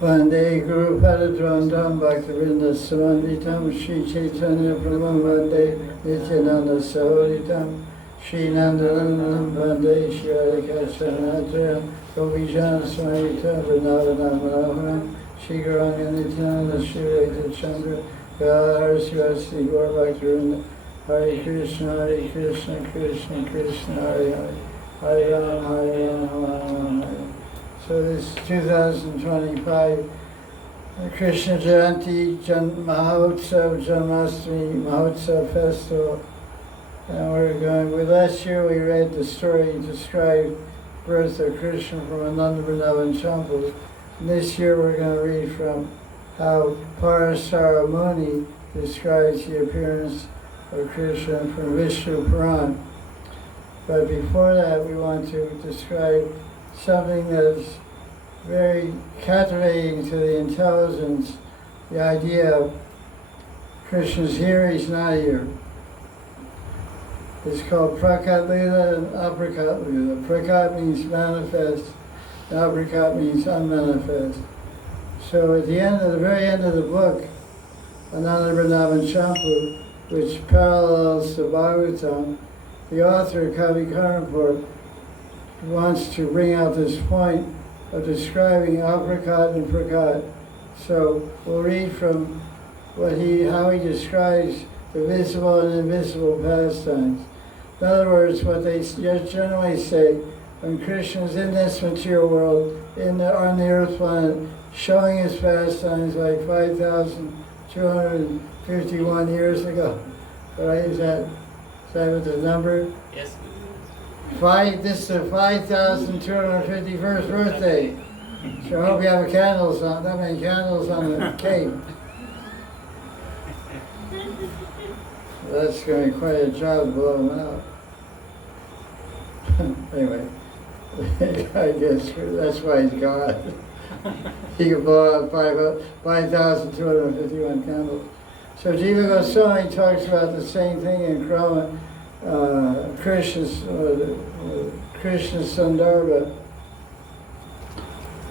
Vande Guru Padadrondam Bhaktivinoda Samanditam Shri Chaitanya Prabhu Vande Nityananda Sahoditam Shri Nandanandam Vande Shri Radhikachanatra Gopijana Smarita Vrindavanam Manoharam Shri Gauranga Nityananda Shri Radha Chandra Gadadhar Sivasti Gaur Bhaktivinoda Hare Krishna Krishna Krishna Hare Hare Hare Ram Hare Ram Ram Hare. So this 2025 Krishna Jayanti Mahotsav Janmashtami Mahotsav Festival. And we're going, last year we read the story, described birth of Krishna from Ananda Vrindavan Temple. And this year we're going to read from how Parasara Muni describes the appearance of Krishna from Vishnu Puran. But before that we want to describe something that's very captivating to the intelligence, the idea of Krishna's here, he's not here. It's called Prakat Lila and Aprakat Lila. Prakat means manifest, and Aprakat means unmanifest. So at the very end of the book, Ananda Vrindavan Champu, which parallels the Bhagavatam, the author, Kavi Karnapur, wants to bring out this point of describing Aprakat and Prakat. So we'll read from how he describes the visible and invisible pastimes. In other words, what they generally say, when Krishna's in this material world, on the earth planet, showing his pastimes like 5,251 years ago. Right? Is that what the number? Yes. This is the 5,251st birthday. So I hope you have that many candles on the cake. That's going to be quite a job to blow them out. Anyway, I guess that's why he's God. He can blow out 5,251 candles. So Jiva Goswami talks about the same thing in Krishna Sandarbha,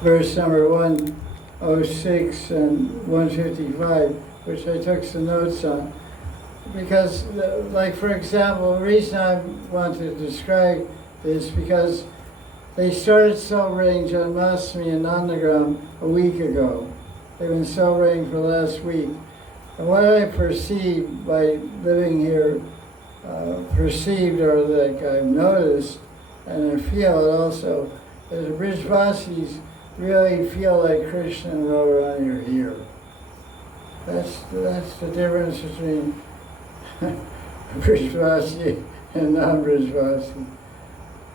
verse number 106 and 155, which I took some notes on. Because, like for example, the reason I want to describe this because they started celebrating Janmashtami in Nandagram a week ago. They've been celebrating for last week. And what I perceive by living here, or like I've noticed, and I feel it also, is the Brijvasis really feel like Krishna and Radharani are here. That's the difference between Brijvasi and non-Brijvasi.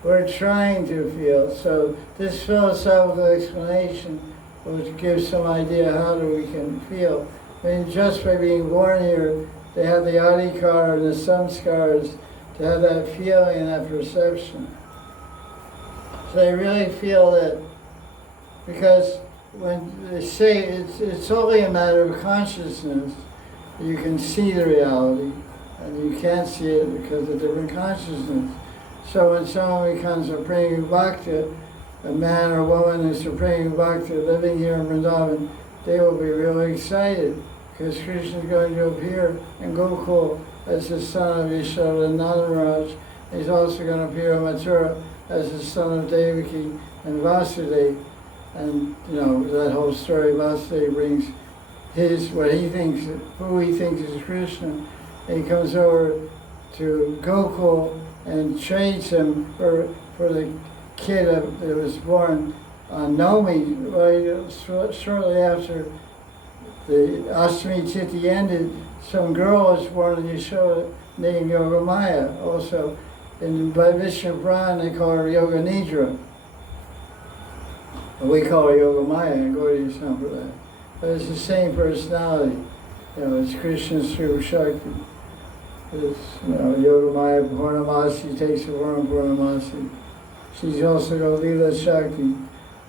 We're trying to feel. So this philosophical explanation will give some idea how we can feel. I mean, just by being born here, they have the adhikar and the samskars to have that feeling and that perception. So they really feel that, because when they say it's only a matter of consciousness, you can see the reality, and you can't see it because of different consciousness. So when someone becomes a praying bhakta, a man or woman who's a praying bhakta living here in Vrindavan, they will be really excited because Krishna is going to appear in Gokul as the son of Yashoda and Nanda Maharaj. He's also going to appear in Mathura as the son of Devaki and Vasudeva. And that whole story, Vasudeva brings who he thinks is Krishna. And he comes over to Gokul and trades him for the kid that was born on Nomi, shortly after the Ashtami Tithi ended. Some girl was born in Yashoda named Yogamaya. Also, by Vishnu Puran they call her Yoga Nidra. We call her Yogamaya in Gaudiya Sampradaya. But it's the same personality. It's Krishna's through Shakti. It's, Yogamaya Purnamasi takes her form Purnamasi. She's also called Leela Shakti.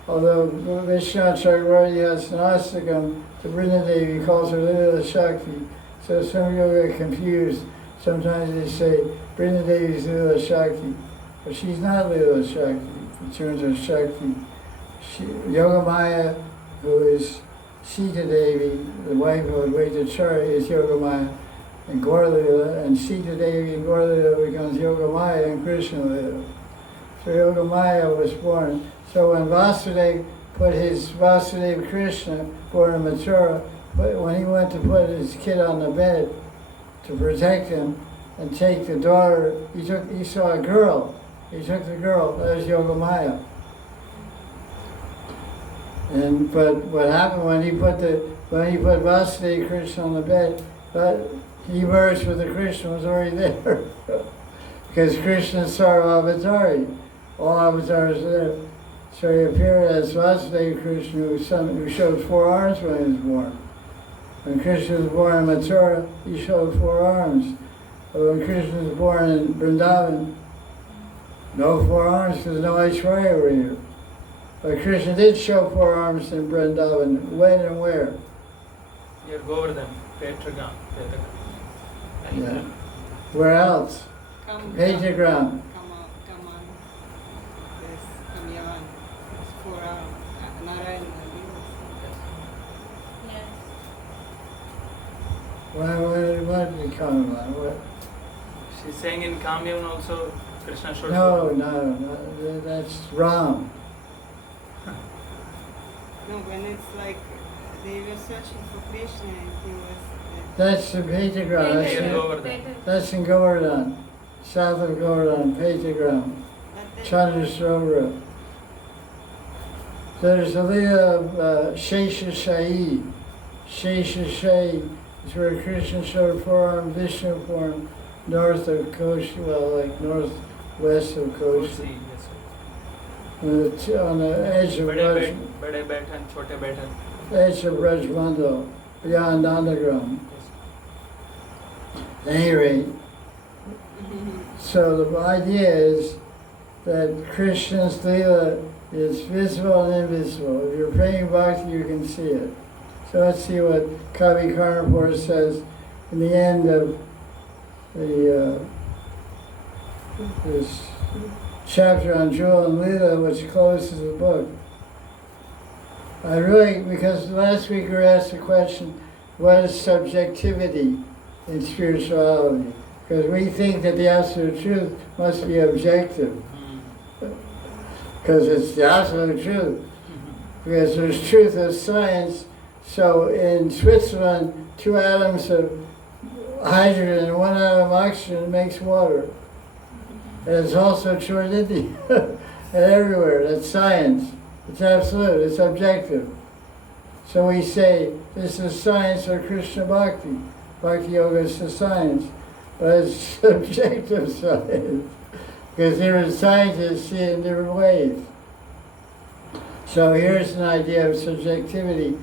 Although Vishwanath Chakravarti has an astakam to Vrindadevi, calls her Leela Shakti. So some people get confused. Sometimes they say Vrindadevi is Leela Shakti, but she's not Leela Shakti in terms of Shakti. Yogamaya, who is Sita Devi, the wife of Advaitacharya, is Yogamaya, and Gaura, and Sita Devi and Gaura becomes Yogamaya and Krishna Lila. So Yogamaya was born. So when Vasudeva Krishna, born in Mathura, but when he went to put his kid on the bed to protect him and take the daughter, he saw a girl. He took the girl. That was Yogamaya. But what happened when he put Vasudeva Krishna on the bed, but he merged with the Krishna was already there. Because Krishna saw avatari. All avatars are there. So he appeared as Vasudeva Krishna, who showed 4 arms when he was born. When Krishna was born in Mathura, he showed 4 arms. But when Krishna was born in Vrindavan, no 4 arms because no Aishwarya over here. But Krishna did show 4 arms in Vrindavan. When and where? Near Govardhan, Petragram. Yeah. Where else? Petragram. What did it come about? What? She's saying in Kamyavan also Krishna showed. No, that's Ram. No, when it's like they were searching for Krishna and he was. That's the Petragram. That's in Govardhan, south of Govardhan, Petragram, Chandrasrovar. There's a Leela of Sheshashayi. Sheshashayi is where Krishna showed 4 arm Vishnu form north of Koshi, well, like northwest of Koshi. On the edge of edge of Rajmandal, beyond Nandagram. At any rate, so the idea is that Krishna's Leela is visible and invisible. If you're praying bhakti, you can see it. So let's see what Kavi Karnapur says in the end of this chapter on Jewel and Leela, which closes the book. Because last week we were asked the question, what is subjectivity in spirituality? Because we think that the absolute truth must be objective. Because it's the absolute truth. Because there's truth of science. So in Switzerland, 2 atoms of hydrogen and 1 atom of oxygen makes water. And it's also true in India and everywhere. That's science. It's absolute. It's objective. So we say this is science or Krishna Bhakti. Bhakti Yoga is the science. But it's subjective science. Because different scientists see it in different ways. So here's an idea of subjectivity.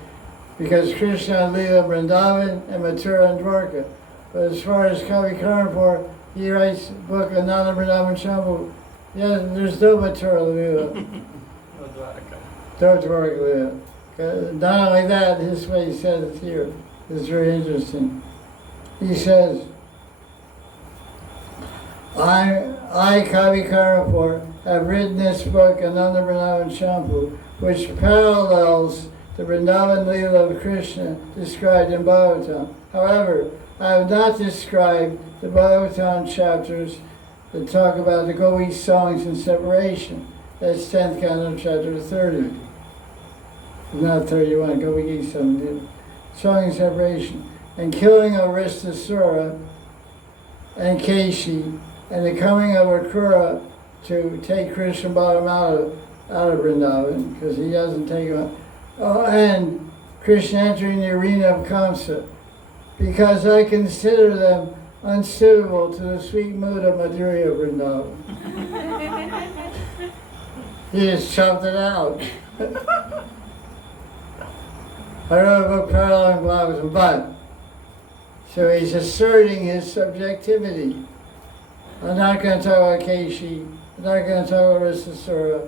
Because Krishna Leela Vrindavan and Mathura and Dwarka. But as far as Kavi Karnapur, he writes a book on Nanda Vrindavan Shambhu. Yeah, there's no Mathura Leela. No Dwarka Leela. Not only that, this way he says it here. It's very interesting. He says, I Kavi Karnapur, have written this book, Ananda Vrindavan Shambhu, which parallels the Vrindavan Leela of Krishna described in Bhagavatam. However, I have not described the Bhagavatam chapters that talk about the Gopi songs and separation. That's 10th canto, chapter 30. Not 31, Gopi song and separation. And killing of Ristasura and Keshi, and the coming of Akrura to take Krishna Balaram out of Vrindavan, because he doesn't take him out. Oh, and Krishna entering the arena of Kamsa, because I consider them unsuitable to the sweet mood of Madhurya Vrindavan. He just chopped it out. I wrote a book paralleling Bhagavatam, but so he's asserting his subjectivity. I'm not going to talk about Keshi. I'm not going to talk about Ristasura.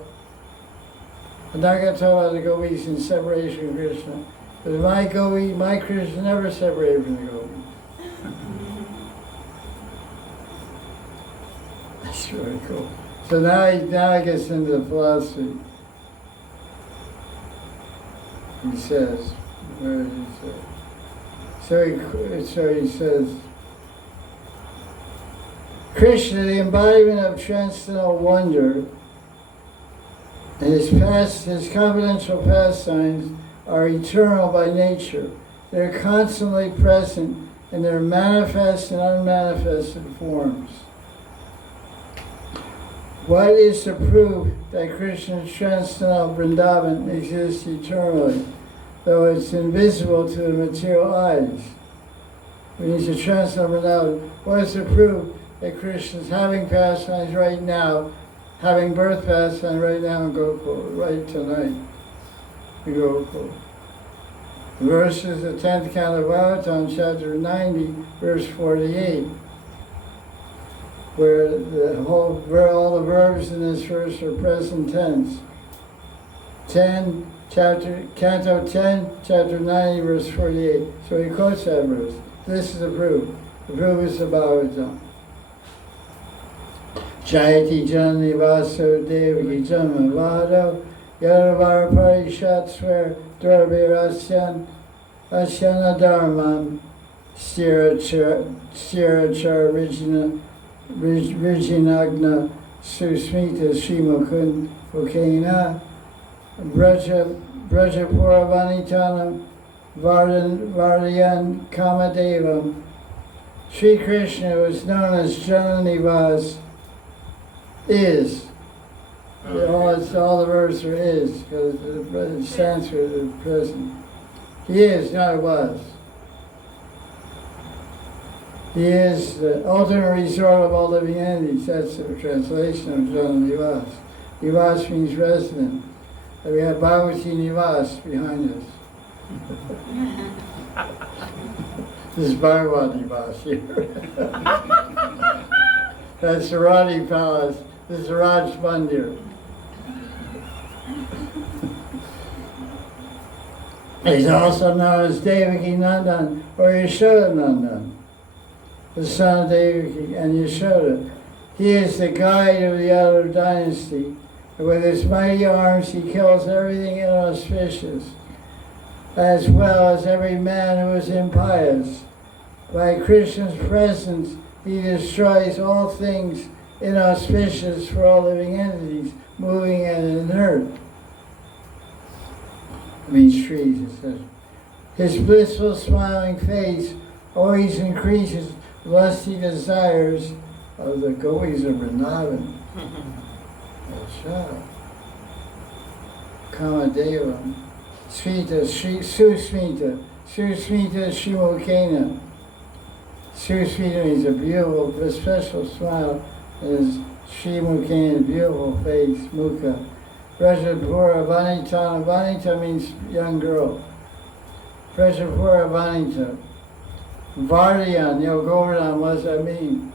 I'm not going to talk about the gopis in separation from Krishna. Because my Krishna never separated from the gopis. That's really cool. So now he gets into the philosophy. he says, where does he say? So he says, Krishna, the embodiment of transcendental wonder, and his confidential pastimes are eternal by nature. They're constantly present in their manifest and unmanifested forms. What is to prove that Krishna's transcendental Vrindavan exists eternally, though it's invisible to the material eyes? When he's a transcendental Vrindavan, what is to prove that Krishna's having pastimes right now, having birth pastime right now in Gopal, right tonight in Gopal? The verses, the 10th count of Bhagavatam, chapter 90, verse 48, where all the verbs in this verse are present tense. Canto 10, chapter 90, verse 48. So he quotes that verse. This is the proof. The proof is the Bhagavatam. Jayati Janani Vaso Devaki Janma Vado Yadavar Parishat Swer Darbirasyan Asyana Dharman Stirachar Rijinagna Susmita Shimukun Ukena Brajapura Vanitana Vardayan Kamadevam. Sri Krishna was known as Jananivas, is. All the verbs are is, because the Sanskrit is present. He is, not was. He is the ultimate resort of all living entities. That's the translation of Jananivas. Nivas means resident. And we have Bhagavati Nivas behind us. This is Bhagavati Nivas here. That's the Radhi Palace. This is Raj Mandir. He's also known as Devaki Nandan or Yashoda Nandan, the son of Devaki and Yashoda. He is the guide of the Yadav dynasty. With his mighty arms he kills everything inauspicious, as well as every man who is impious. By Krishna's presence he destroys all things inauspicious for all living entities, moving and inert. It means trees, etc. His blissful smiling face always increases lusty desires of the gopis of Vrindavan. Kamadevam. Susmita Shimukena. Susmita means a beautiful, a special smile. Is Shimukena, beautiful face, Mukha. Brajapura Vanitana. Vanita means young girl. Brajapura Vanita. Vardyan, Govardhan, what does that mean?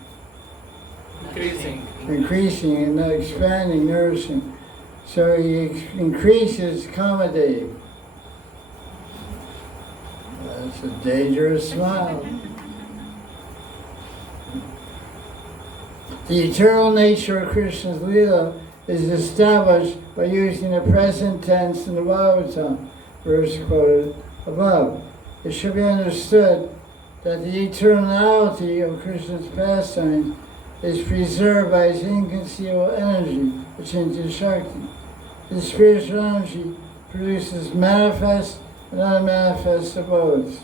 Increasing and expanding, nourishing. So he increases Kamadev. That's a dangerous smile. The eternal nature of Krishna's Leela is established by using the present tense in the Bhagavatam, verse quoted above. It should be understood that the eternality of Krishna's pastimes is preserved by his inconceivable energy, Achintya Shakti. This spiritual energy produces manifest and unmanifest abodes.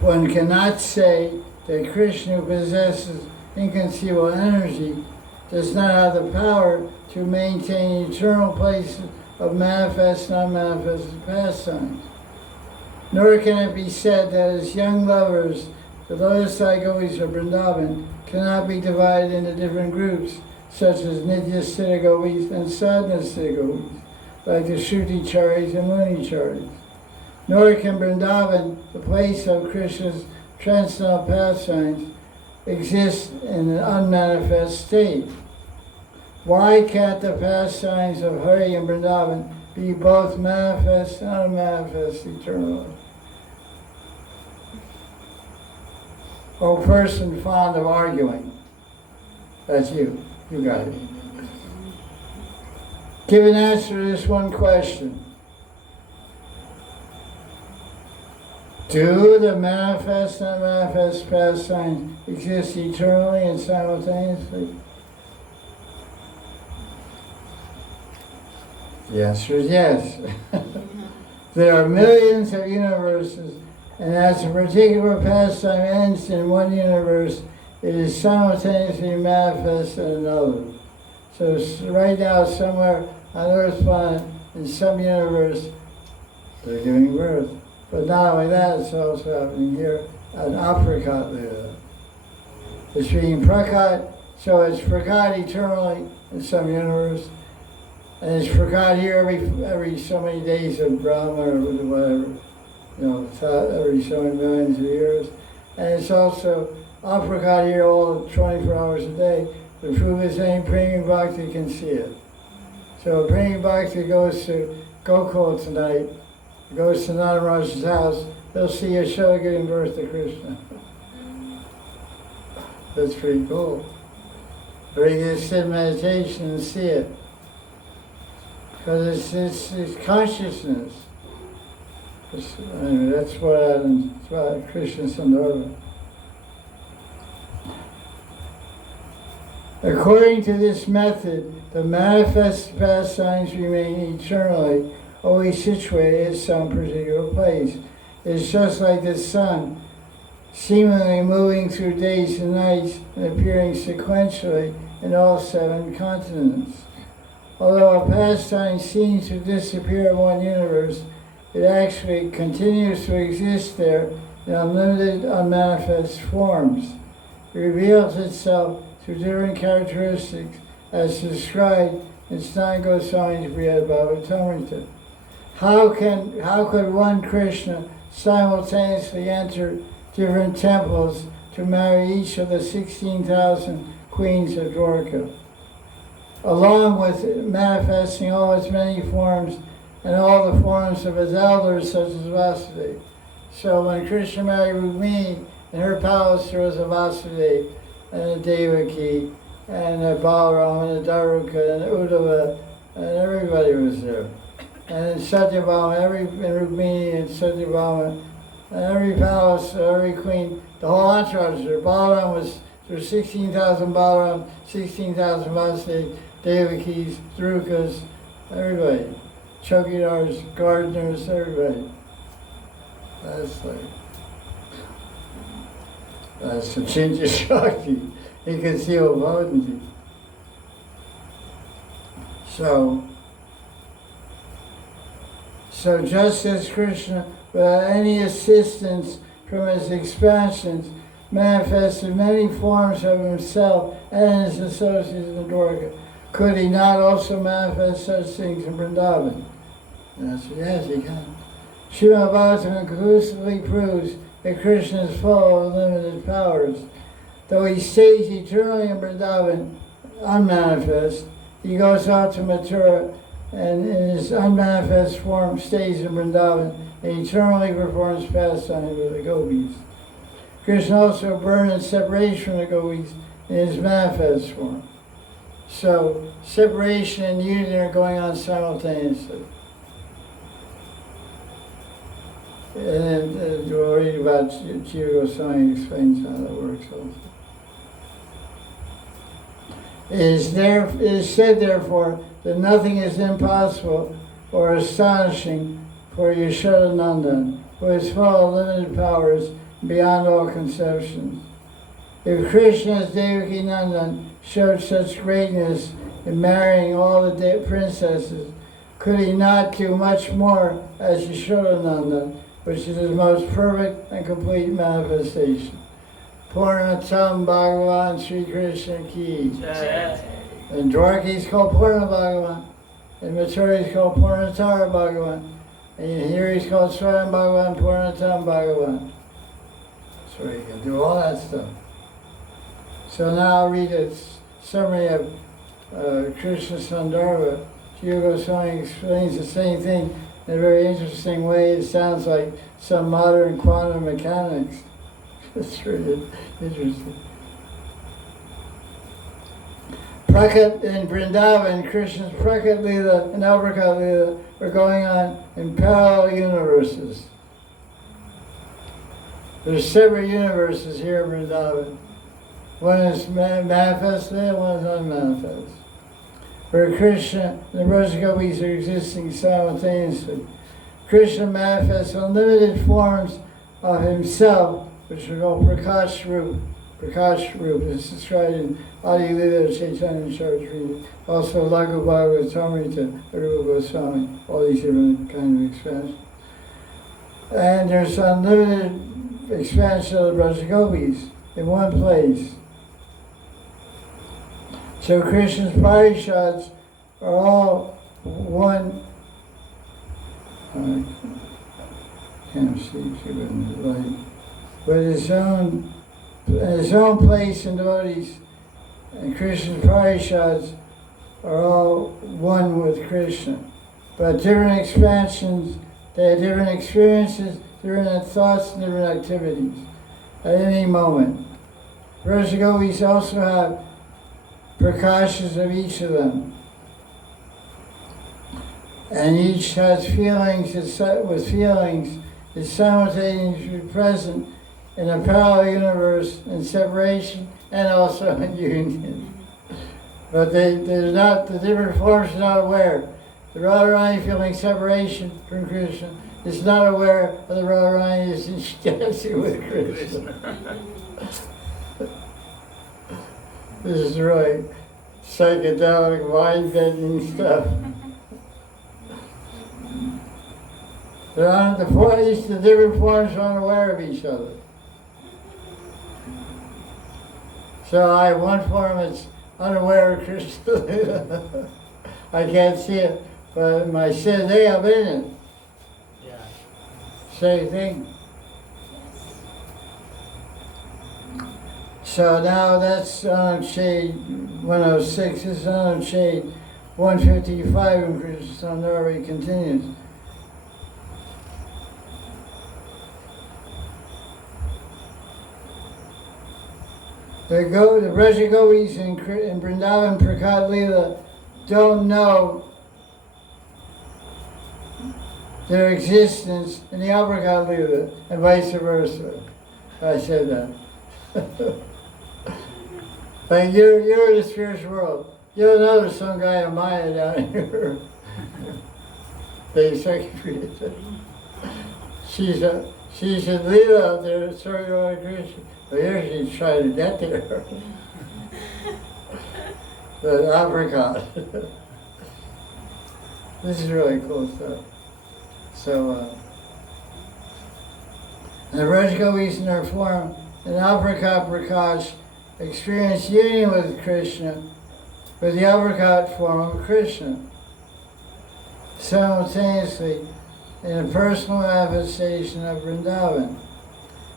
One cannot say that Krishna, who possesses inconceivable energy, does not have the power to maintain eternal places of manifest and unmanifested pastimes. Nor can it be said that as young lovers, the lotus-like gopis of Vrindavan cannot be divided into different groups, such as Nitya Siddha gopis and Sadhana Siddha gopis, like the Shruti-charis and Muni-charis. Nor can Vrindavan, the place of Krishna's transcendental pastimes, exist in an unmanifest state. Why can't the pastimes of Hari and Vrindavan be both manifest and unmanifest eternally? O person fond of arguing. That's you. You got it. Give an answer to this one question. Do the manifest and unmanifest pastimes exist eternally and simultaneously? The answer is yes. There are millions of universes, and as a particular pastime ends in one universe, it is simultaneously manifest in another. So right now, somewhere on Earth planet, in some universe, they're giving birth. But not only that, it's also happening here an apricot Lila. It's being prakat, so it's prakat eternally in some universe, and it's prakat here every so many days of Brahma or whatever, every so many millions of years. And it's also apricot here all 24 hours a day. The proof is any Premi Bhakti can see it. So if Premi Bhakti goes to Gokul tonight, goes to Nadaraj's house, they'll see Yashoda giving birth to Krishna. That's pretty cool. Or you can sit in meditation and see it. Because it's consciousness. Anyway, that's what Krishna Sandarbha. According to this method, the manifest pastimes remain eternally, always situated at some particular place. It's just like the sun, seemingly moving through days and nights and appearing sequentially in all 7 continents. Although a pastime seems to disappear in one universe, it actually continues to exist there in unlimited, unmanifest forms. It reveals itself through different characteristics as described in Snan Goswami's Brihad Bhagavatamrita. How could one Krishna simultaneously enter different temples to marry each of the 16,000 queens of Dwarka, along with manifesting all its many forms and all the forms of his elders such as Vasudeva? So when Krishna married Rukmini, in her palace there was a Vasudeva and a Devaki and a Balaram and a Daruka and a Uddhava, and everybody was there. And in Satyabhama, in Rukmini and Satyabhama, and every palace, every queen, the whole entourage there. There were 16,000 Balaram, 16,000 Vasudevas, Devakis, Drukas, everybody. Chokidars, gardeners, everybody. That's the Chinja Shakti. He can see Bhavanti. So just as Krishna, without any assistance from his expansions, manifested many forms of himself and his associates in Dwarka, could he not also manifest such things in Vrindavan? Yes, he can. Srimad Bhagavatam conclusively proves that Krishna is full of limited powers. Though he stays eternally in Vrindavan, unmanifest, he goes out to Mathura and in his unmanifest form stays in Vrindavan and eternally performs pastimes with the gopis. Krishna also burned in separation from the gopis in his manifest form. So separation and unity are going on simultaneously. And we'll read about Jiva Goswami explains how that works also. It is said, therefore, that nothing is impossible or astonishing for Yashodanandan, who is full of limited powers beyond all conceptions. If Krishna's Devaki Nandan showed such greatness in marrying all the princesses, could he not do much more as Yashodanandan, which is his most perfect and complete manifestation? Purnatam Bhagavan Sri Krishna Ki. And Dwarka is called Purna Bhagavan. And Mathura is called Purnatara Bhagavan. And here he's called Swayam Bhagavan, Purnatam Bhagavan. So he can do all that stuff. So now I'll read a summary of Krishna Sandarbha. Jiva Goswami explains the same thing in a very interesting way. It sounds like some modern quantum mechanics. It's really interesting. Prakat in Vrindavan, Krishna's Prakat Lila and Aprakat Lila were going on in parallel universes. There's separate universes here in Vrindavan. One is manifest there, one is unmanifest. Where Krishna and the Braja Gopis are existing simultaneously. Krishna manifests unlimited forms of himself, which are called Prakash Rup. Prakash Rup is described in Adi Lila Chaitanya Charitamrita, also Lagu Bhagavatamrita, Rupa Goswami, all these different kinds of expansions. And there's unlimited expansion of the Braja Gopis in one place. So Krishna's parishads are all one. I can't see too in the light. But his own place in devotees, and Krishna's parishads are all one with Krishna. But different expansions, they have different experiences, different thoughts, and different activities at any moment. Braja Gopis also have prakashas of each of them. And each has feelings, with feelings, is simultaneously present in a parallel universe in separation and also in union. But they're not, the different forms are not aware. The Radharani feeling separation from Krishna is not aware of the Radharani is dancing with Krishna. This is really psychedelic, mind-bending stuff. The different forms are unaware of each other. So I have one form that's unaware of Krishna. I can't see it, but my says, hey, I'm in it. Yeah. Same thing. So now that's on shade 106, this is on shade 155 in Krishna Sandhara continues. The Braja Gopis in Vrindavan Prakad Leela don't know their existence in the Aprakad Leela and vice versa. I said that. Like you're in the spiritual world. You don't know there's some guy in Maya down here. They secretary. She's in Leela out there, sorry about Krishna. But here she's trying to get there. The apricot. This is really cool stuff. So, the Braja Gopis in their form, an apricot Prakash, experience union with Krishna, with the apricot form of Krishna, simultaneously in a personal manifestation of Vrindavan.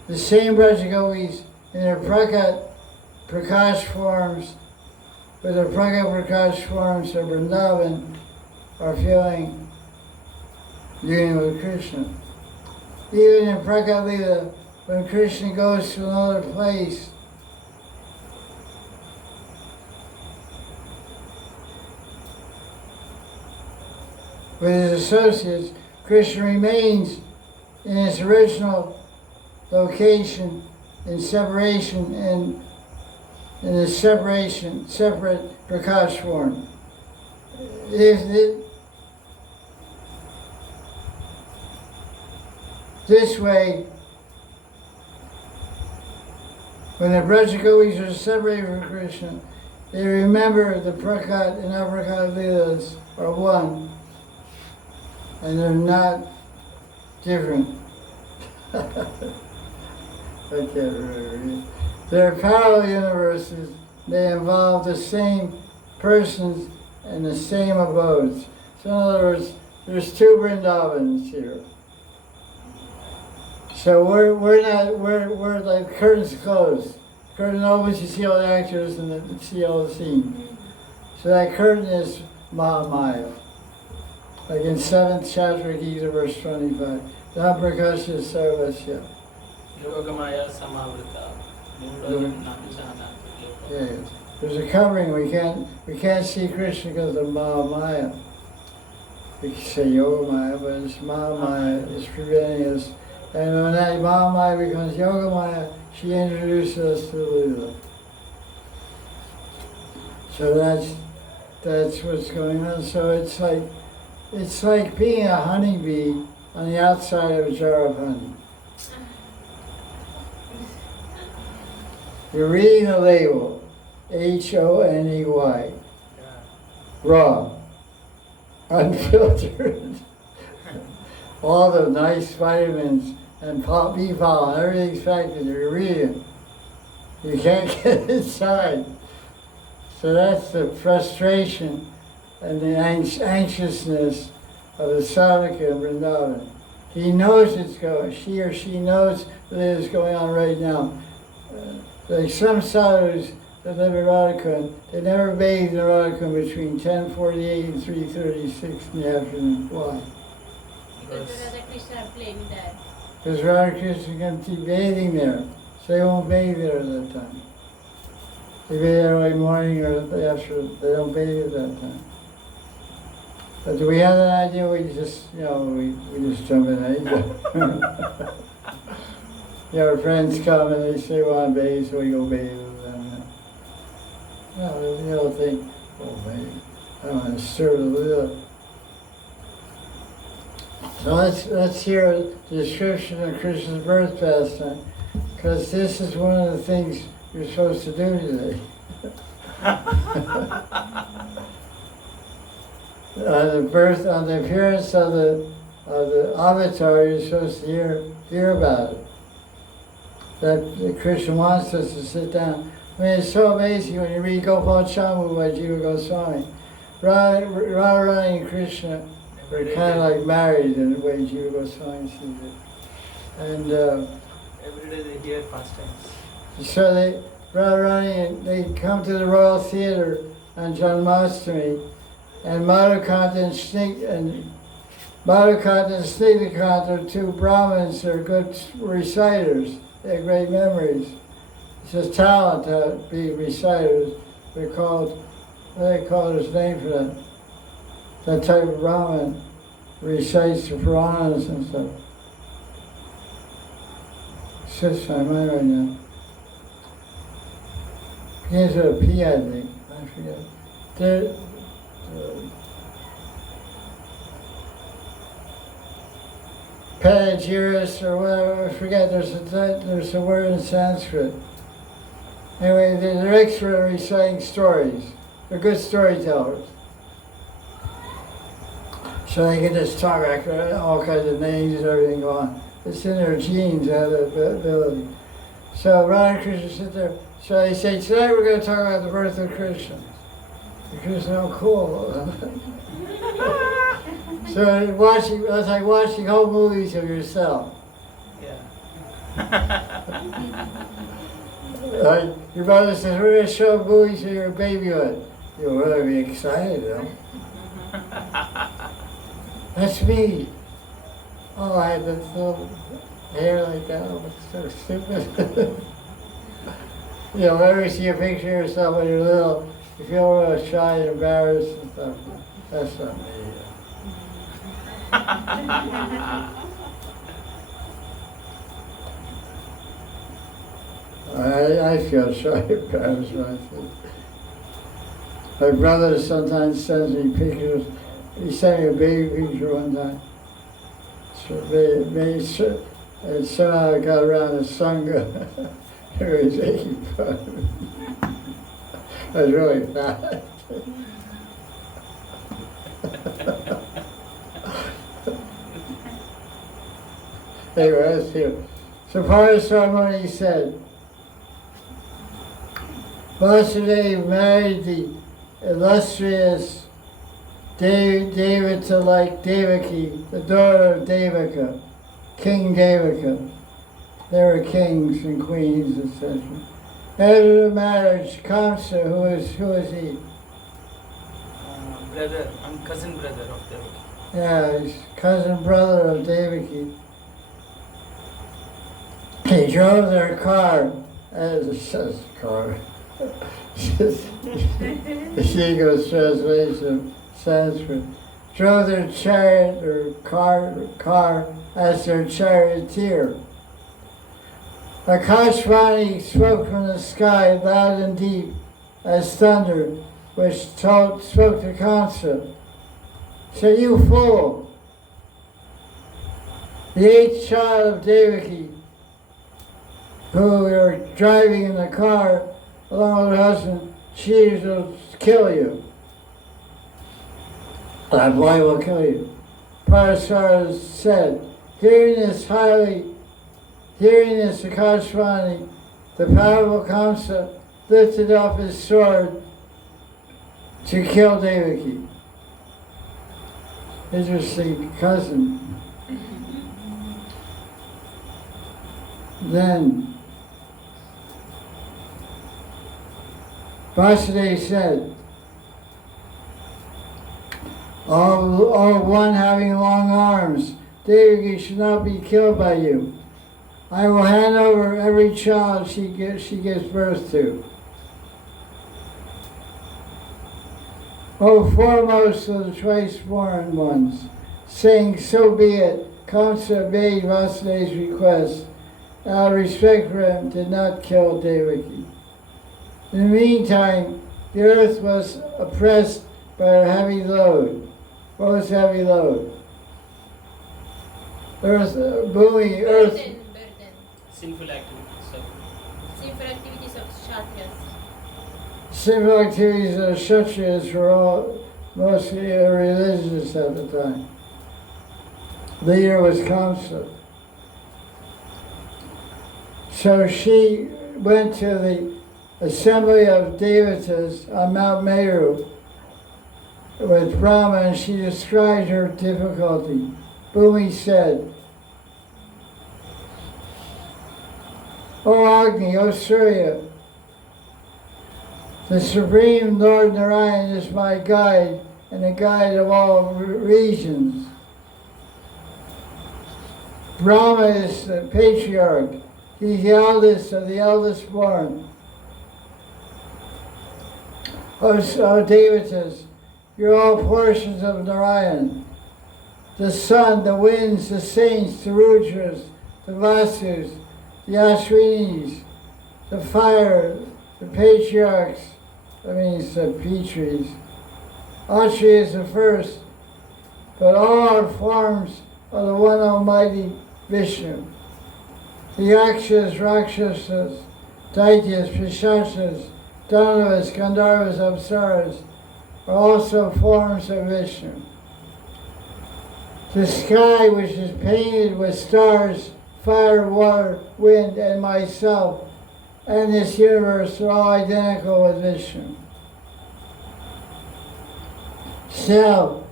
The same Braja Gopis in their Prakash forms, with their Prakash forms of Vrindavan, are feeling union with Krishna. Even in Prakat Leela, when Krishna goes to another place, with his associates, Krishna remains in his original location in separation and in a separate Prakash form. This way, when the Braja Gopis are separated from Krishna, they remember the Prakat and Aprakat Leelas are one, and they're not different. I can't really read. They're parallel universes. They involve the same persons and the same abodes. So in other words, there's two Vrindavans here. So we're like curtains closed. Curtain opens, you see all the actors and you see all the scene. So that curtain is Mahamaya. Like in 7th chapter, Gita, verse 25. Dhamaprakasya Sarvasya. Yogamaya Samavrita. Yeah, there's a covering. We can't see Krishna because of Mahamaya. We can say Yogamaya, but it's Mahamaya. It's preventing us And when that Mahamaya becomes Yogamaya, she introduces us to the Lila. So that's what's going on. So it's like being a honeybee on the outside of a jar of honey. You're reading the label, Honey, Yeah. raw, unfiltered. All the nice vitamins and bee pollen, everything's factored. You read it. You can't get inside. So that's the frustration and the anxiousness of the sadhaka in Vrindavan. He knows it's going, she or she knows that it is going on right now. Like some sadhus that live in Radhakund, they never bathe in Radhakund between 10:48 and 3:36 in the afternoon. Why? Because Radha Krishna are playing there. Because Radha Krishna can be bathing there, so they won't bathe there at that time. They bathe there early morning or after, they don't bathe at that time. But do we have that idea? We just, we just jump in there. Our friends come and they say, well, I'm bathe, so we go bathe with them. No, you don't think, oh, man, I don't want to stir the lila. So let's hear the description of Krishna's birth pastime, because this is one of the things you're supposed to do today. On the appearance of the avatar, you're supposed to hear about it. That Krishna wants us to sit down. I mean, it's so amazing when you read Gopal Chamu by Jiva Goswami. Radharani and Krishna are kind of like married in the way Jiva Goswami sees it. And Every day they hear pastimes. so Radharani, they come to the Royal Theatre on Janmashtami, and Madhukanta and Snigdhakanta are two Brahmins. They're good reciters. They have great memories. It's just talent to be reciters. They're called, what do they call his name for that? That type of Brahmin recites the Puranas and stuff. It's just my mind right now. Begins with a P, I think. I forget. Panegyrists or whatever, I forget, there's a word in Sanskrit. Anyway, they're expert at reciting stories. They're good storytellers. So they can just talk like all kinds of names and everything go on. It's in their genes, that ability. So Radha and Krishna sit there. So they say, today we're going to talk about the birth of Krishna. Krishna, oh cool. So it's like watching whole movies of yourself. Yeah. Like your brother says, we're going to show movies of your babyhood. You'll really be excited, though. That's me. Oh, I had this little hair like that. Oh, it's so stupid. Whenever you see a picture of yourself when you're little, you feel real shy and embarrassed and stuff. That's not me. I feel shy and embarrassed when I think. My brother sometimes sends me pictures. He sent me a baby picture one time. And somehow it got around the Sangha. He was making fun of me. I was really fat. Anyway, let's hear. So part of the ceremony he said, Vasudeva married the illustrious Devata like Devaki, the daughter of Devaka, King Devaka. They were kings and queens, etc. After the marriage, Kamsa, who is he? Brother, I'm cousin brother of Devaki. Yeah, he's cousin brother of Devaki. He drove their car, as it says car. The Seagull's translation of Sanskrit. drove their chariot or car as their charioteer. Akashvani spoke from the sky loud and deep as thunder, which spoke to Kamsa. Said, "You fool! The eighth child of Devaki, who were driving in the car along with her husband, she will kill you. That boy will kill you." Parasara said, hearing this, Akashvani, the powerful Kamsa, lifted up his sword to kill Devaki. Interesting cousin. Then Vasudeva said, all one having long arms, Devaki should not be killed by you. I will hand over every child she gives birth to. O foremost of the twice-born ones, saying, "So be it," Kamsa obeyed Vasudeva's request. Out of respect for him, did not kill Devaki. In the meantime, the earth was oppressed by a heavy load. What was the heavy load? Earth. Burden. Sinful activities. Sinful activities of Kshatriyas. Sinful activities of Kshatriyas were all mostly religious at the time. Leader was Kamsa. So she went to the assembly of Devatas on Mount Meru with Brahma, and she described her difficulty. Bhumi said, "O Agni, O Surya, the Supreme Lord Narayan is my guide and the guide of all regions. Brahma is the patriarch. He's the eldest of the eldest born. O Devatas, you're all portions of Narayan. The sun, the winds, the saints, the Rudras, the Vasus, the Ashwinis, the fire, the patriarchs, that means the Petris. Atri is the first, but all are forms of the one Almighty Vishnu. The Yakshas, Rakshasas, Daityas, Pishachas, Danavas, Gandharvas, Apsaras are also forms of Vishnu. The sky, which is painted with stars, fire, water, wind, and myself, and this universe are all identical with Vishnu. So,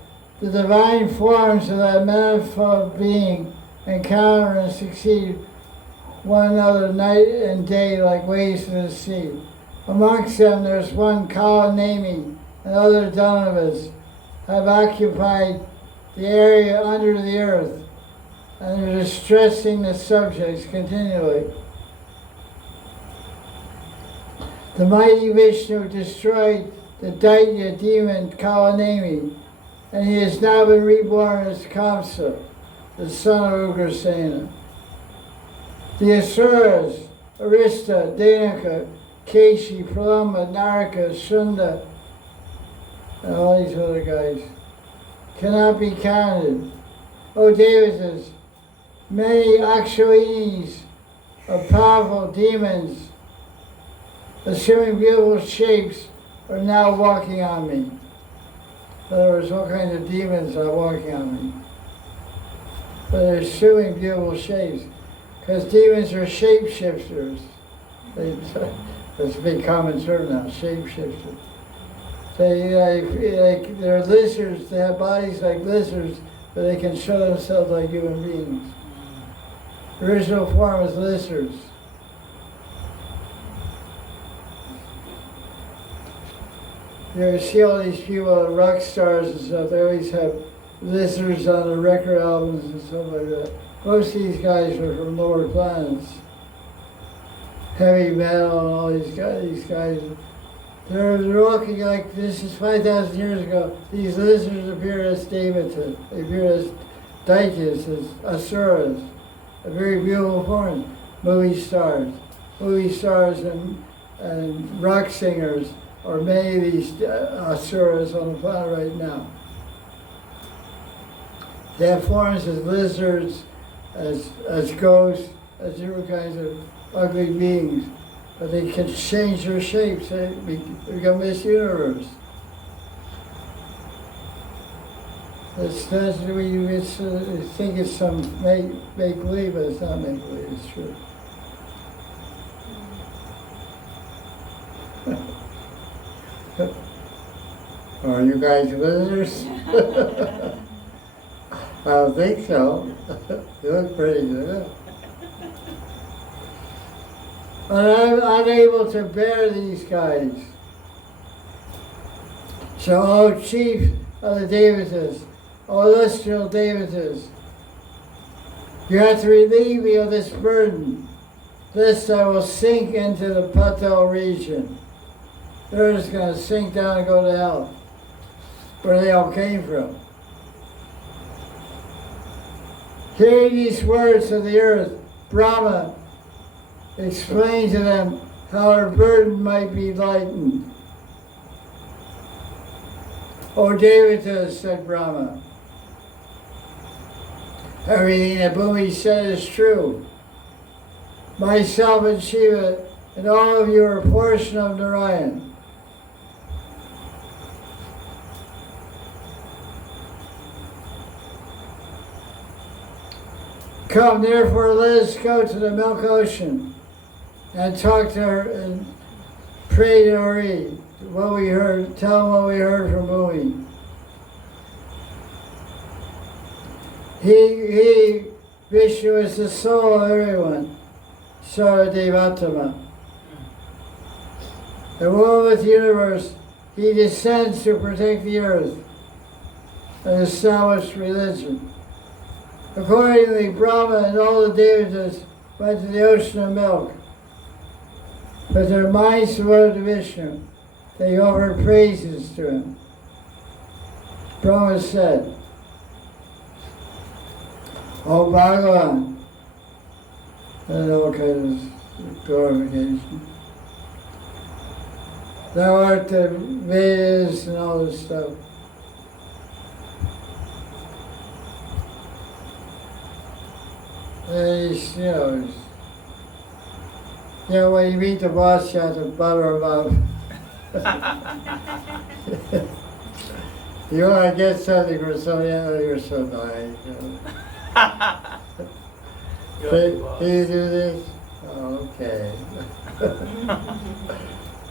the divine forms of that manifold being encounter and succeed one another night and day like waves of the sea. Amongst them there's one Kalanemi and other Danavas have occupied the area under the earth, and they're distressing the subjects continually. The mighty Vishnu destroyed the Daitya demon Kalanemi, and he has now been reborn as Kamsa, the son of Ugrasena. The Asuras, Arista, Danaka, Keshi, Pralamba, Naraka, Sunda, and all these other guys cannot be counted. O Devatas, many Akshainis of powerful demons, assuming beautiful shapes, are now walking on me. In other words, all kinds of demons are walking on me. But they're assuming beautiful shapes, because demons are shapeshifters. That's a big common term now, shapeshifters. They're lizards, they have bodies like lizards, but they can show themselves like human beings. The original form is lizards. You see all these people, rock stars and stuff, they always have lizards on their record albums and stuff like that. Most of these guys are from lower planets. Heavy metal and all these guys They're looking like this is 5,000 years ago. These lizards appear as devatas, they appear as daityas, as asuras, a very beautiful form. Movie stars and rock singers are many of these asuras on the planet right now. They have forms as lizards, as ghosts, as different kinds of ugly beings. But they can change their shapes, they become this universe. We think it's some make-believe, but it's not make-believe, it's true. Are you guys lizards? I don't think so. You look pretty good. But I'm unable to bear these guys. So, O chief of the Devatas, O celestial Devatas, you have to relieve me of this burden, lest I will sink into the Patal region. They're just going to sink down and go to hell, where they all came from. Hearing these words of the earth, Brahma explained to them how her burden might be lightened. O Devatas, said Brahma, everything that Bhumi said is true. Myself and Shiva and all of you are a portion of Narayan. Come, therefore, let us go to the Milk Ocean and talk to her and pray to her, what we heard, tell them what we heard from Bhumi. He, Vishnu, is the soul of everyone, Saradevatama. The woman of the universe, he descends to protect the earth and establish religion. Accordingly, Brahma and all the Devatas went to the ocean of milk. With their minds devoted to Vishnu, they offered praises to him. Brahma said, O Bhagavan, and all kinds of glorification. Thou art the Vedas and all this stuff. When you meet the boss, you have to butter him up. You want to get something from somebody else, you're so nice. Can you do this? Oh, okay.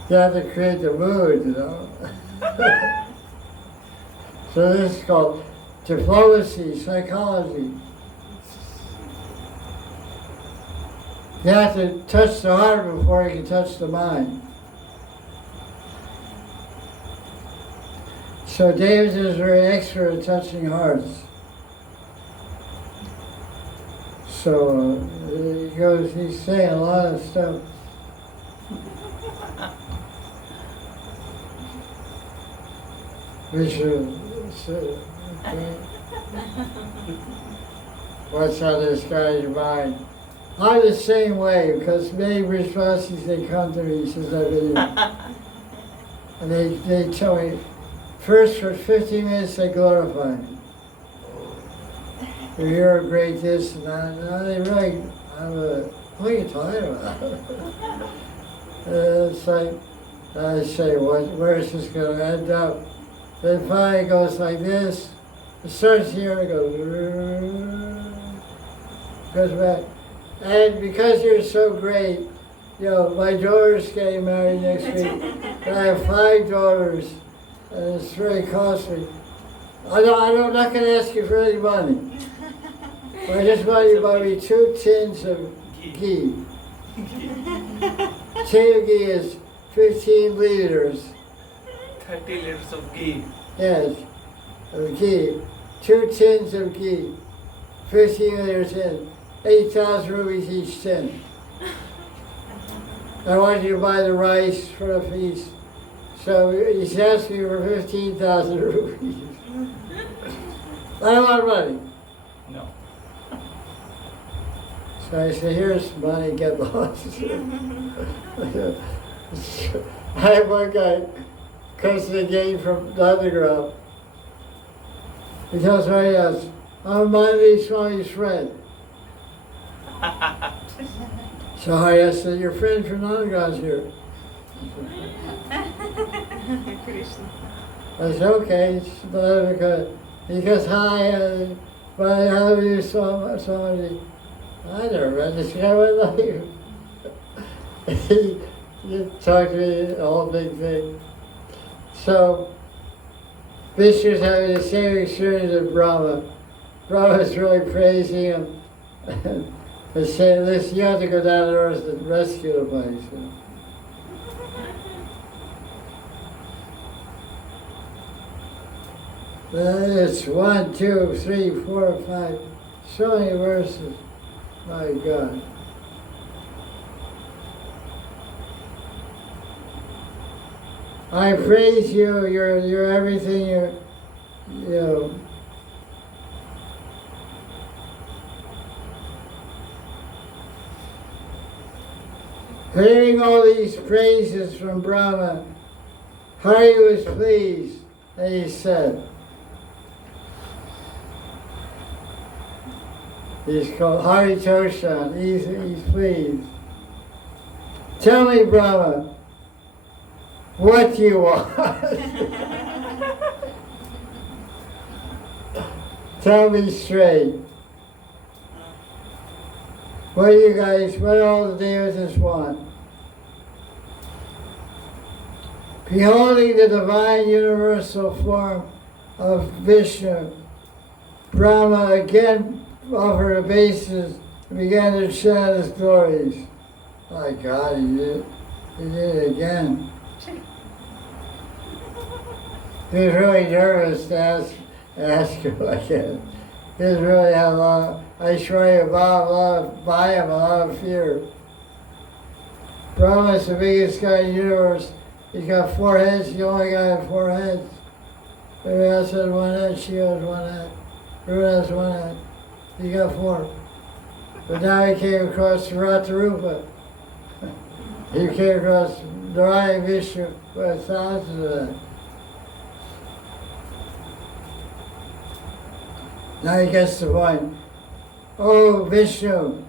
You have to create the mood, you know. So this is called diplomacy, psychology. You have to touch the heart before you can touch the mind. So David is very expert at touching hearts. So he's saying a lot of stuff. What's on this guy's mind? I'm the same way, because many Brishvasis, they come to me, he says, and they tell me, first for 15 minutes they glorify me. You're a great this and that. And they really, what are you talking about? It's like, I say, where is this going to end up? Then finally it goes like this. It starts here and it goes back. And because you're so great, my daughter's getting married next week. And I have 5 daughters, and it's very costly. I'm not going to ask you for any money. I just want you to buy me 2 tins of ghee. Tin of ghee is 15 liters. 30 liters of ghee. Yes, of ghee. 2 tins of ghee. 15 liters in. 8,000 rupees each tin. I want you to buy the rice for the feast. So he's asking for 15,000 rupees. I don't want money. No. So I said, here's money, get lost. I had one guy comes to the gate from the underground. He tells me, yes, I'm Mahanidhi Swami's friend. So I said, your friend from the underground's here. Krishna. I said, okay, he goes, hi, but how are you, Swamiji? I never met this guy in my life. He talked to me, the whole big thing. So, Vishnu's having the same experience as Brahma. Brahma's really praising him and saying, listen, you have to go down to earth and rescue the place. It's 1, 2, 3, 4, 5, so many verses. My God. I praise you, you're everything, you know. Hearing all these praises from Brahma, Hari was pleased, and he said, he's called Hari Toshan, he's pleased. Tell me, Brahma, what do you want? Tell me straight. What do you guys, what do all the devatas want? Beholding the divine universal form of Vishnu, Brahma again offered obeisance and began to chant his glories. My God, he did it again. He was really nervous to ask him again. He was really had a lot of, Aishwarya Bhava, Bhayam, a lot of fear. Brahma is the biggest guy in the universe. He's got 4 heads, he's the only guy with 4 heads. Everybody else has 1 head, Shiva has 1 head. Everyone has 1 head. He got 4. But now he came across Ratarupa. He came across Narayana Vishnu with thousands of that. Now he gets the point. Oh, Vishnu,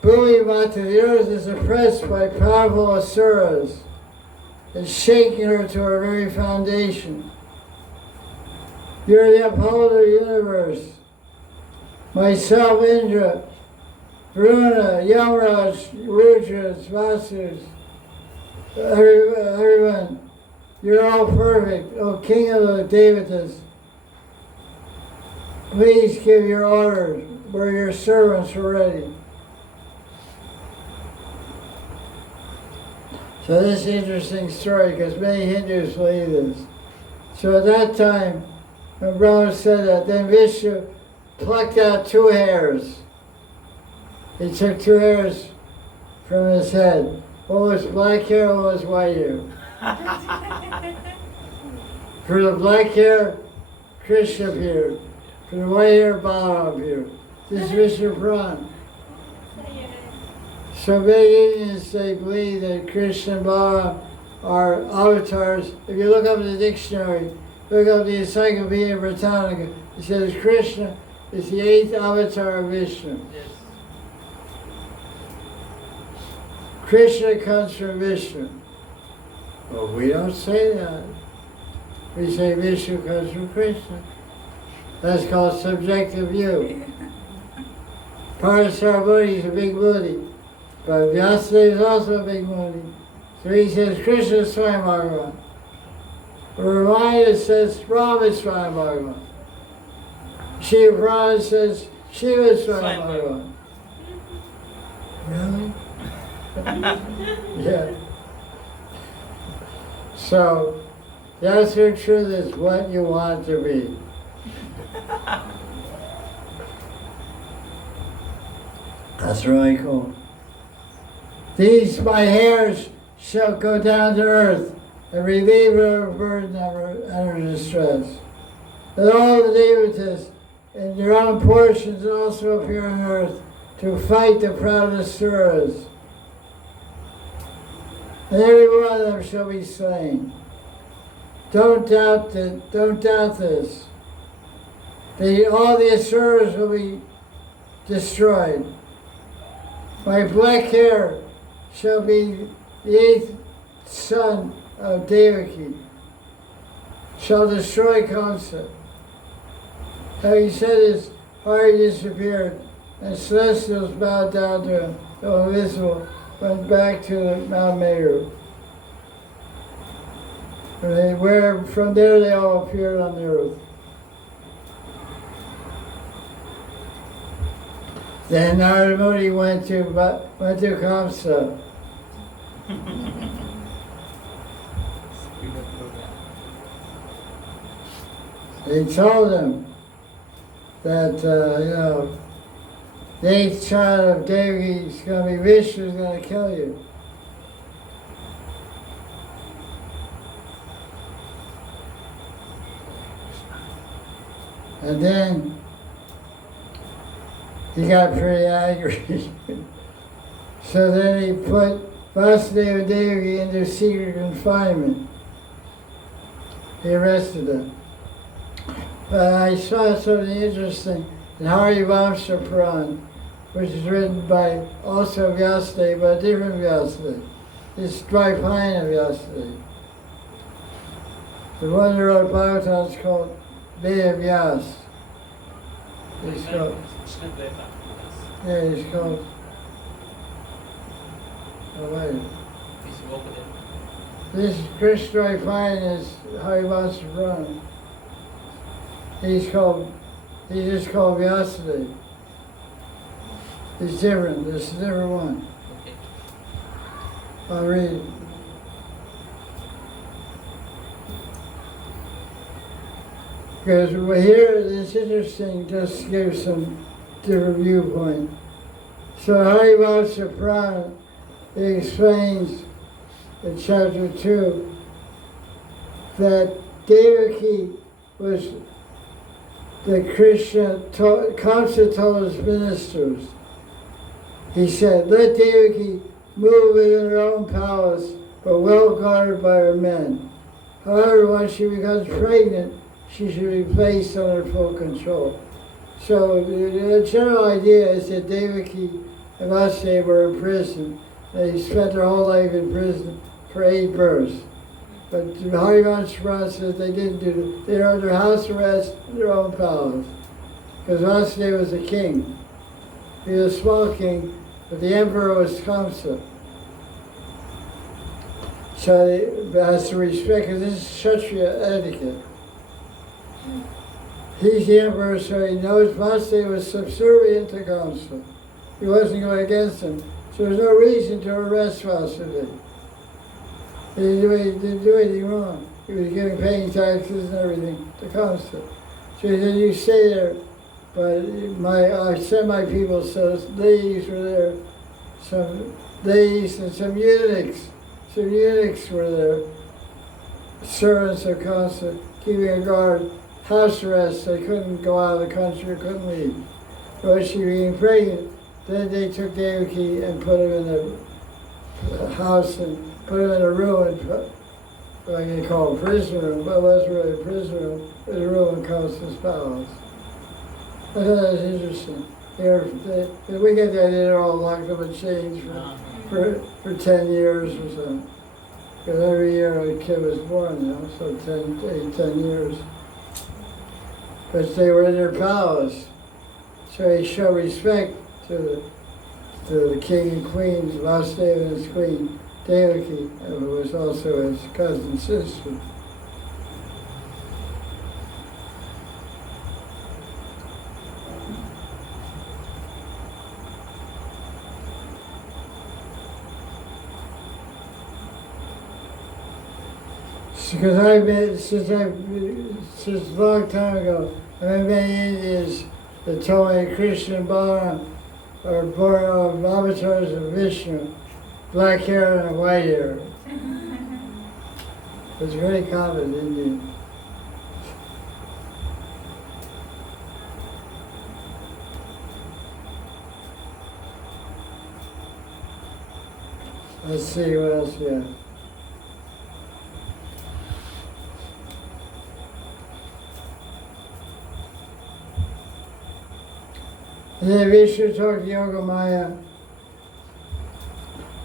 Bhumi Mata, the earth is oppressed by powerful asuras. It's shaking her to her very foundation. You're the upholder of the universe. Myself, Indra, Varuna, Yamaraj, Rudras, Vasus, everyone, you're all perfect. Oh, King of the Devatas, please give your orders. We're your servants already. So this is an interesting story because many Hindus believe this. So at that time, when Brahma said that, then Vishnu plucked out 2 hairs. He took 2 hairs from his head. One was black hair, one was white hair. For the black hair, Krishna appeared. For the white hair, Balaram appeared. This is Vishnu Puran. So many Indians, they believe that Krishna and Balaram are avatars. If you look up in the dictionary, look up the Encyclopedia Britannica, it says Krishna is the 8th avatar of Vishnu. Yes. Krishna comes from Vishnu. Well, we don't say that. We say Vishnu comes from Krishna. That's called subjective view. Parasar Buddha is a big Buddha, but Vyasadeva is also a big Buddha. So he says Krishna is Swayam Bhagavan. Ramayana says Rama is Swayam Bhagavan. Shiva Purana says Shiva is Swayam Bhagavan. Really? Yeah. So, the absolute truth is what you want to be. That's really cool. These, my hairs, shall go down to earth. and relieve her of burden and her distress. That all the devatas in their own portions also appear on earth to fight the proud asuras. And every one of them shall be slain. Don't doubt this. All the asuras will be destroyed. My black hair shall be the 8th son of Devaki, shall destroy Kamsa. Having said his heart disappeared, and celestials bowed down to him, though invisible, went back to Mount Meru. Where from there they all appeared on the earth. Then Narada Muni went to Kamsa. He told him that, the 8th child of Devi is going to be Vishnu, is going to kill you. And then he got pretty angry. So then he put Vasudeva Devi into secret confinement. He arrested them. But I saw something interesting in Harivamsa Puran, which is written by also Vyasadeva, but a different Vyasadeva. It's Dvaipayana Vyasadeva. The one who wrote Bhagavatam is called Veda Vyas. He's called, he's called, oh wait. This Krishna Jayanti is Harivamsa Puran. He's just called Vyasadeva. He's different. This is a different one. Okay. I'll read it. Because here it's interesting, just to give some different viewpoint. So Harivamsa Purana explains in chapter 2 that Devaki was that Kamsa told his ministers. He said, let Devaki move within her own palace, but well guarded by her men. However, once she becomes pregnant, she should be placed under full control. So the general idea is that Devaki and Vasudeva were in prison. They spent their whole life in prison for 8 births. But Harivamsa Purana says they didn't do it. They were under house arrest in their own palace. Because Vasudeva was a king. He was a small king, but the emperor was Kamsa. So they has to respect, because this is Kshatriya etiquette. He's the emperor, so he knows Vasudeva was subservient to Kamsa. He wasn't going against him. So there's no reason to arrest Vasudeva. He didn't do anything wrong. He was paying taxes and everything to Kamsa. So he said, you stay there, but I sent my people, so ladies were there, some ladies and some eunuchs. Some eunuchs were there, servants of Kamsa, keeping a guard, house arrest. They couldn't go out of the country, couldn't leave. But she became pregnant. Then they took Devaki and put him in the house and put him in a room, like they call it, prison room, but it wasn't really a prison room, it was a room in Kamsa's palace. I thought that was interesting. We get the idea they're all locked up in chains for 10 years or something. Because every year a kid was born, so 10 years. But they were in their palace, so he showed respect to the king and queen, Vasudeva and his queen, Devaki, who was also his cousin sister. Because I've been, since a long time ago, I've met many Indians that told me Krishna and Balaram are born of avatars of Vishnu, black hair and white hair. It was very common in India. Let's see what else we have. And then Vishnu told Yoga Maya,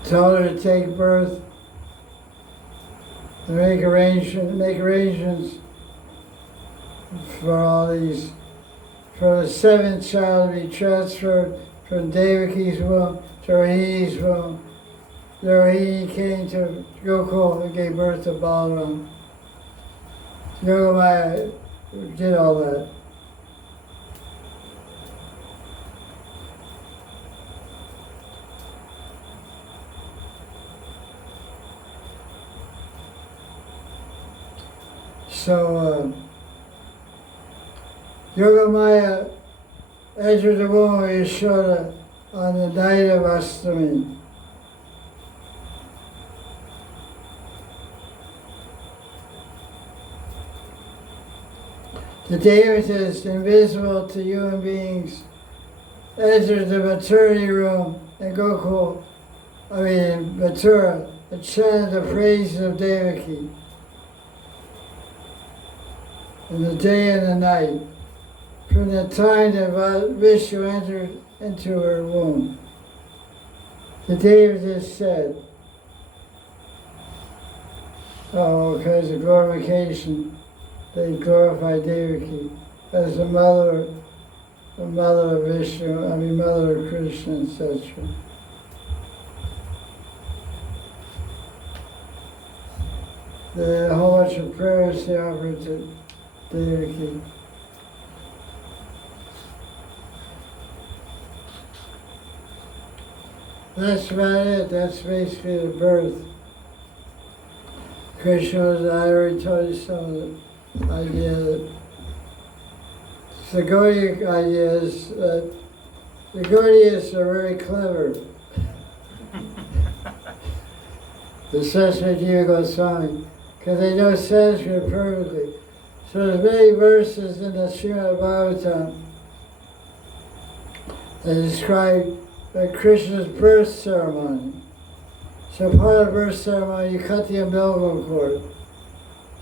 told her to take birth and make arrangements for all these, for the seventh child to be transferred from Devaki's womb to Rohini's womb. The Rohini came to Gokul and gave birth to Balaram. Yoga Maya did all that. So, Yoga Maya entered the womb of Yashoda on the night of Astami. The devatas, invisible to human beings, entered the maternity room in Mathura, and chanted the praises of Devaki in the day and the night, from the time that Vishnu entered into her womb. The devatas said, because of glorification, they glorified Devaki as the mother of Vishnu, mother of Krishna, etc. A whole bunch of prayers they offered to Devaki. That's about it. That's basically the birth. Krishna was, I already told you some of the idea that the Gaudiya idea is that the Gaudiyas are very clever. The Saraswati Jiva Goswami, because they know Sanskrit perfectly. So there's many verses in the Srimad Bhagavatam that describe Krishna's birth ceremony. So part of the birth ceremony, you cut the umbilical cord.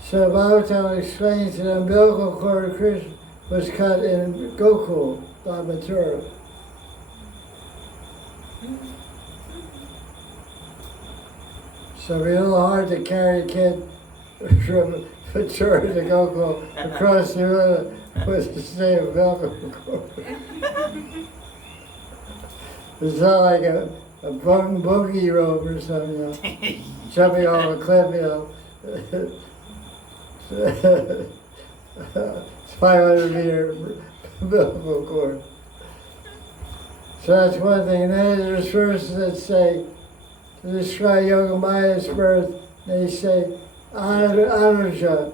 So Bhagavatam explains that the umbilical cord of Krishna was cut in Gokul, not Mathura. So it'd be a little hard to carry a kid from Mathura to Gokul across the river with the same umbilical cord. It's not like a boogie rope or something, you know, jumping off a cliff, you know. It's 500-meter umbilical cord. So that's one thing. And then there's verses that say, to describe Yoga Maya's birth, they say, Anuja.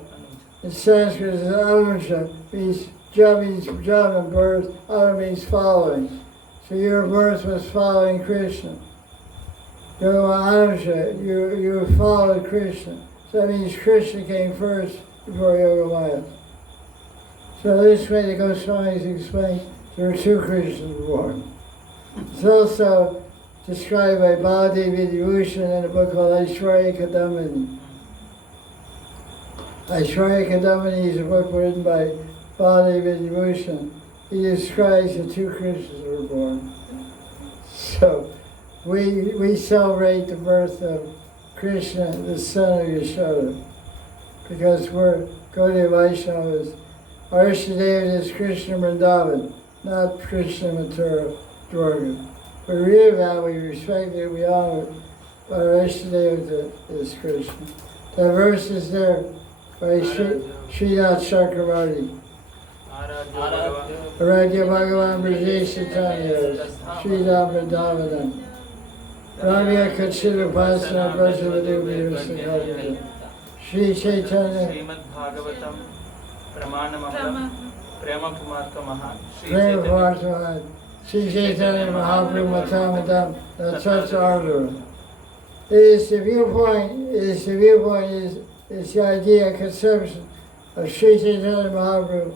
In Sanskrit, Anuja means jump and birth, Anu means following. So your birth was following Krishna. Yoga Anuja, you followed Krishna. So that means Krishna came first before Yoga Maya. So this way the Goswamis explain there were two Krishnas born. It's also described by Balaji Vidyabhushan in a book called Aishwarya Kadamini. Aishwarya Kadamini is a book written by Balaji Vidyabhushan. He describes the two Krishnas were born. So we celebrate the birth of Krishna, the son of Yashoda, because we're Gaudiya Vaishnavas. Our Ishtadeva is Krishna Vrindavan, not Krishna Mathura Dwarka. We read about, we respect it, we honor it, but our Ishtadeva is Krishna. That verse is there by Srinath Chakravarti. Aradhya Bhagavan Brajesh Chaitanya, Sridham Vrindavanam. Ramya Kachita Pasana Brajavadu Virasakavita. Sri Chaitanya. Srimad Bhagavatam Pramanamam Prema Pumartamaha Prema Pumartamaha. Sri Chaitanya Mahaprabhu Matamadam Natratha Ardhara. The viewpoint is is the idea, conception of Sri Chaitanya Mahaprabhu,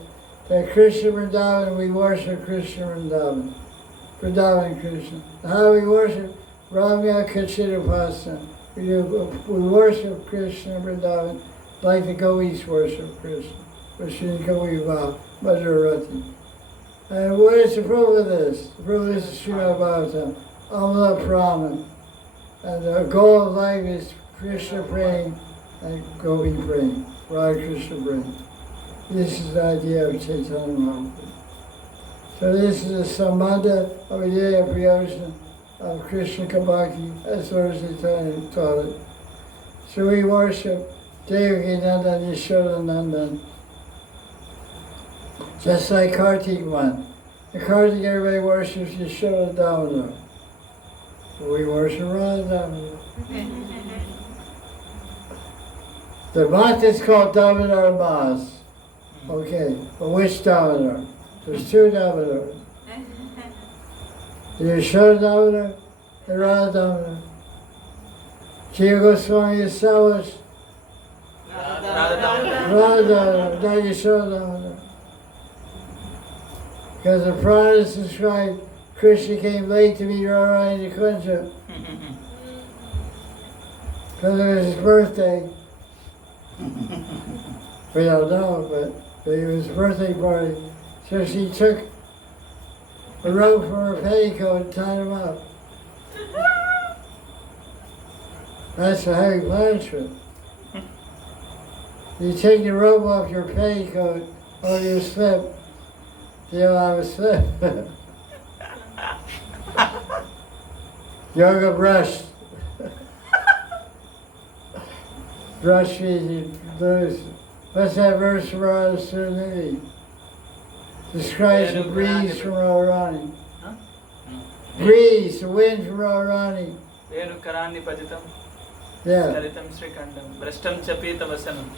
that Krishna Vrindavan, we worship Krishna Vrindavan. Vrindavan Krishna. How we worship? Ramya Kachidapasana. We worship Krishna Vrindavan like the Gopis worship Krishna. Krishna Gopi Madhurati. And what is the proof of this? The proof is Srimad Bhagavatam, Amala Brahman. And the goal of life is Krishna praying and Gopi praying, Radha Krishna praying. This is the idea of Chaitanya Mahaprabhu. So this is the Sambandha Avideya Priyojana of Krishna Kabaki, as Lord Chaitanya taught it. So we worship Devaki Nandan, Yashoda Nandan. Just like Kartik one. In Kartik everybody worships Yashoda Damodar. We worship Radha Damodar. The month is called Damodar Mas. Okay, but which Damodar? There's two Damodars. The Yashoda Damodar and Radha Damodar. Jiva Goswami established Radha Damodar, not Yashoda Damodar. Because the Puranas describe Krishna came late to meet Radharani in the Kunja. Because it was his birthday. We don't know, but it was his birthday party. So she took a rope from her petticoat and tied him up. That's a heavy punishment. You take the rope off your petticoat or your slip, you'll have a slip. Yoga brush. Brush means you lose. What's that verse from Radha Surniti? Describes the breeze from Radharani. Huh? Breeze, the wind from Radharani. Venu Karani Paditam, Yeah. Staritam Srikandam, Brashtam Chapita Vasanam,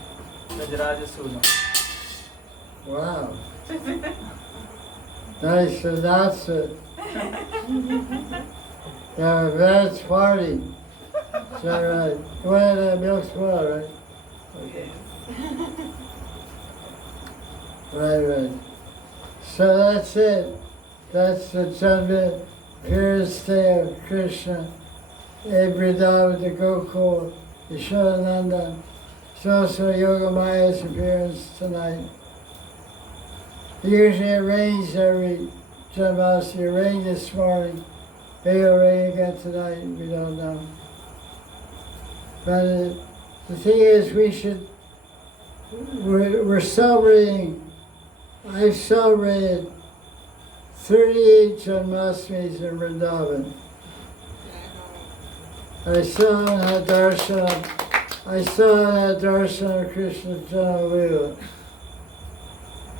Rajaraja Sunam. Wow. Nice, so that's it. Yeah, that's party. Is that right? You wanted that milk spoil, right? Okay. Right. So that's it. That's the Janma appearance day of Krishna. Vrindavan, the Gokul, Yashodananda. It's also Yoga Maya's appearance tonight. Usually it rains every Janmashtami. It rained this morning. Maybe it'll rain again tonight, we don't know. But the thing is, we're celebrating, I've celebrated 38 Janmashtmis in Vrindavan. I still haven't had darshan of Krishna's Janma-lila.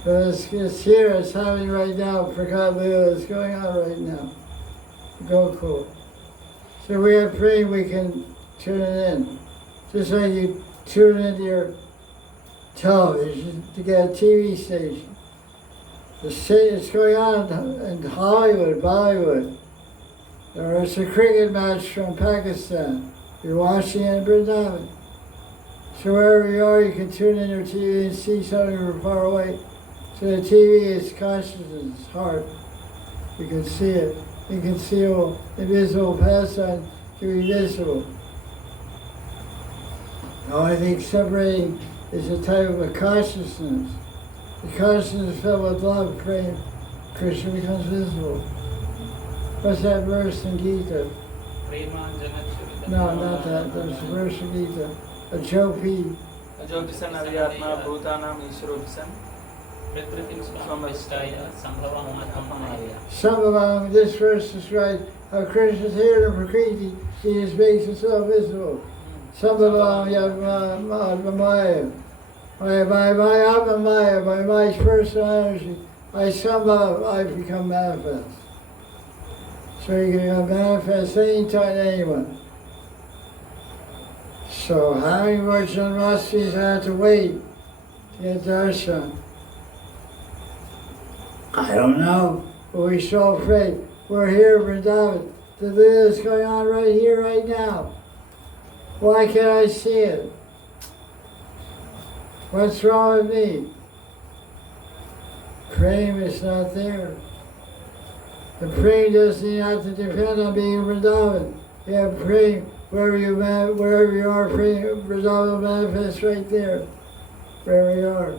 But it's here, it's happening right now. Prakat Lila is going on right now. Gokul. So we are praying we can tune in. Just like you tune into your television to get a TV station. It's going on in Hollywood, Bollywood. Or it's a cricket match from Pakistan. You're watching it in Vrindavan. So wherever you are, you can tune in your TV and see something from far away. So the TV is consciousness, it's heart. You can see it. You can see all invisible pastime to be visible. The only thing separating is the type of a consciousness. The consciousness filled with love, praying, Krishna becomes visible. What's that verse in Gita? No, not that. There's a verse in Gita. Ajopi. Ajopisan Avyatma Bhutanam Ishropisan. Sambhavam, this verse describes how Krishna is here in Prakriti, he just makes himself visible. Sambhavam Yavamaya. By my Atmamaya, by my personal energy, I become manifest. So you can become manifest anytime, anyone. So how many more Janmashtmis I have to wait to get darshan? I don't know, but we should all pray. We're here in Vrindavan. The Lila is going on right here, right now. Why can't I see it? What's wrong with me? Praying is not there. The praying doesn't have to depend on being in Vrindavan. You have praying wherever you are, praying, Vrindavan manifests right there, wherever you are.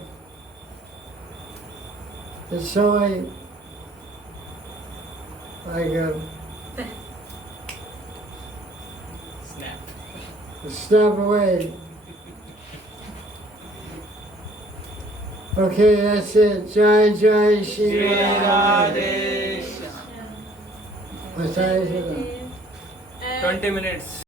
It's so like Snap. a snap away. Okay, that's it. Jai Jai Shri Radhe. What time is it? 20 minutes.